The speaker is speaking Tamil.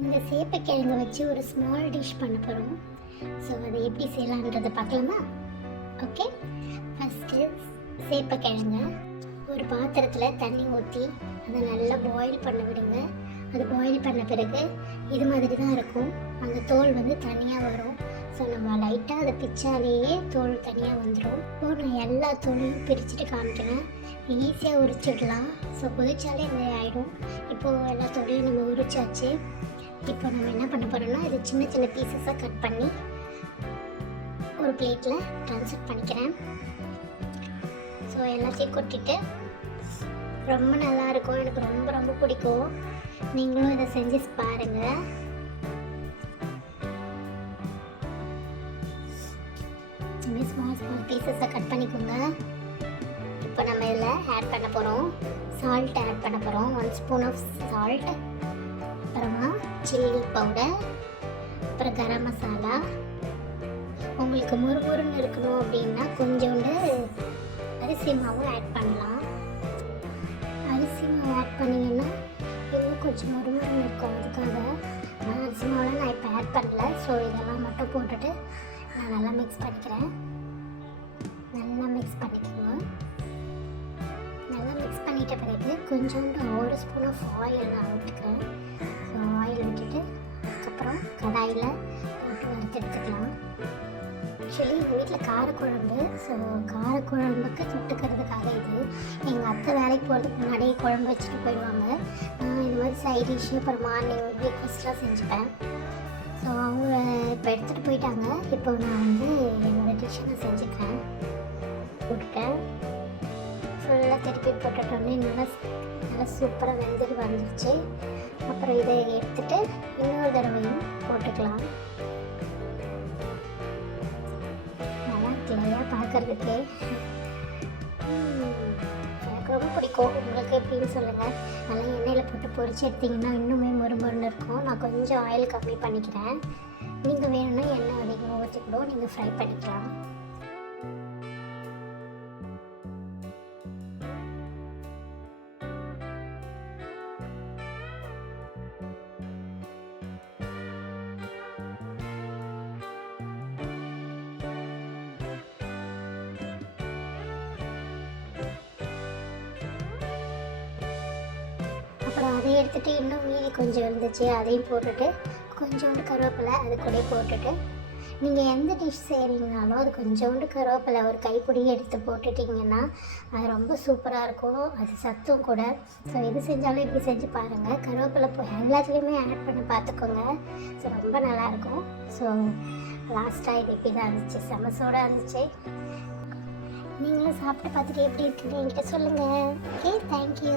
இந்த சேப்பக்கிழங்கு வச்சு ஒரு ஸ்மால் டிஷ் பண்ண போகிறோம் ஸோ அதை எப்படி செய்யலான்றதை பார்க்கலாமா? ஓகே ஃபஸ்ட்டு சேப்பக்கிழங்க. ஒரு பாத்திரத்தில் தண்ணி ஊற்றி அதை நல்லா பாயில் பண்ண விடுங்க. அது பாயில் பண்ண பிறகு இது மாதிரி தான் இருக்கும். அந்த தோல் வந்து தனியாக வரும். ஸோ நம்ம லைட்டாக அதை பிச்சாலேயே தோல் தனியாக வந்துடும் இப்போ நான் எல்லா தோலையும் பிரிச்சுட்டு காமிக்கிறேன். ஈஸியாக உரிச்சிடலாம். ஸோ கொதிச்சாலே இந்த ஆகிடும் இப்போது எல்லா தோலையும் நம்ம உரிச்சாச்சு. இப்போ நம்ம என்ன பண்ண போகிறோம்னா இது சின்ன சின்ன பீசஸாக கட் பண்ணி ஒரு பிளேட்டில் ட்ரான்ஸ்ஃபர் பண்ணிக்கிறேன். ஸோ எல்லாத்தையும் கொட்டிட்டு ரொம்ப நல்லா இருக்கும். எனக்கு ரொம்ப ரொம்ப பிடிக்கும். நீங்களும் இதை செஞ்சு பாருங்கள் சின்ன ஸ்மால் ஸ்மால் பீசஸை கட் பண்ணிக்கோங்க. இப்போ நம்ம இதில் ஆட் பண்ண போகிறோம் சால்ட் ஆட் பண்ண போகிறோம் one spoon of salt chilli powder அப்புறம் கரம் மசாலா. உங்களுக்கு முறுமுறுன்னு இருக்கணும் அப்படின்னா கொஞ்சோண்டு அரிசி மாவு ஆட் பண்ணலாம். அரிசி மாவு ஆட் பண்ணிங்கன்னா இன்னும் கொஞ்சம் முறுமுறுன்னு இருக்கும். அதுக்காக நான் அரிசி மாவுலாம் நான் இப்போ ஆட் பண்ணல. ஸோ இதெல்லாம் மட்டும் போட்டுட்டு நான் நல்லா மிக்ஸ் பண்ணிக்கிறேன். நல்லா மிக்ஸ் பண்ணிக்கோங்க. நல்லா மிக்ஸ் பண்ணிட்ட பிறகு கொஞ்சோண்டு ஒரு ஸ்பூன் ஆஃப் ஆயில் நான் விட்டுக்கிறேன் காயில் போட்டு வறுத்து எடுத்துக்கலாம் ஆக்சுவலி எங்கள் வீட்டில் காரக்குழம்பு ஸோ காரக்குழம்புக்கு தொட்டுக்கிறதுக்காக இது. எங்கள் அத்தை வேலைக்கு போகிறதுக்கு முன்னாடியே குழம்பு வச்சுட்டு போயிடுவாங்க. நான் இது மாதிரி சைட் டிஷ்ஷு அப்புறம் மார்னிங் பிரேக்ஃபாஸ்ட்லாம் செஞ்சுப்பேன். ஸோ அவங்க இப்போ எடுத்துகிட்டு போயிட்டாங்க. இப்போ நான் வந்து என்னோடய டிஷ்ஷை நான் செஞ்சுக்கிறேன். போட்டுட்டேன். ஃபுல்லாக திருப்பி போட்டுட்டோன்னே நல்லா நல்லா சூப்பராக வெந்துட்டு வந்துருச்சு. அப்புறம் இதை எடுத்துகிட்டு இன்னொரு தடவையும் பார்க்கலாம். நல்லா கிளையாக பார்க்கறதுக்கு. எனக்கு ரொம்ப பிடிக்கும். உங்களுக்கு எப்படின்னு சொல்லுங்கள் நல்லா எண்ணெயில் போட்டு பொறிச்சு எடுத்திங்கன்னா இன்னுமே மொறுமொறுன்னு இருக்கும். நான் கொஞ்சம் ஆயில் கம்மி பண்ணிக்கிறேன். நீங்கள் வேணும்னா எண்ணெய் அதிகமாக ஊற்றி கூட நீங்கள் ஃப்ரை பண்ணிக்கலாம். அதை எடுத்துகிட்டு இன்னும் மீதி கொஞ்சம் இருந்துச்சு அதையும் போட்டுட்டு கொஞ்சோண்டு கருவேப்பிலை அது கூட போட்டுட்டு நீங்கள் எந்த டிஷ் செய்கிறீங்கனாலும் அது கொஞ்சோண்டு கருவேப்பிலை ஒரு கைப்பிடி எடுத்து போட்டுட்டிங்கன்னா அது ரொம்ப சூப்பராக இருக்கும். அது சத்தும் கூட. ஸோ எது செஞ்சாலும் இப்படி செஞ்சு பாருங்கள் கருவேப்பிலை போ எல்லாத்துலேயுமே ஆட் பண்ணி பார்த்துக்கோங்க. ஸோ ரொம்ப நல்லாயிருக்கும் ஸோ லாஸ்ட்டாக இது இப்படி தான் இருந்துச்சு செமசோடாக இருந்துச்சு. நீங்களும் சாப்பிட்டு பார்த்துட்டு எப்படி இருக்குன்னு என்கிட்ட சொல்லுங்கள் ஓகே தேங்க்யூ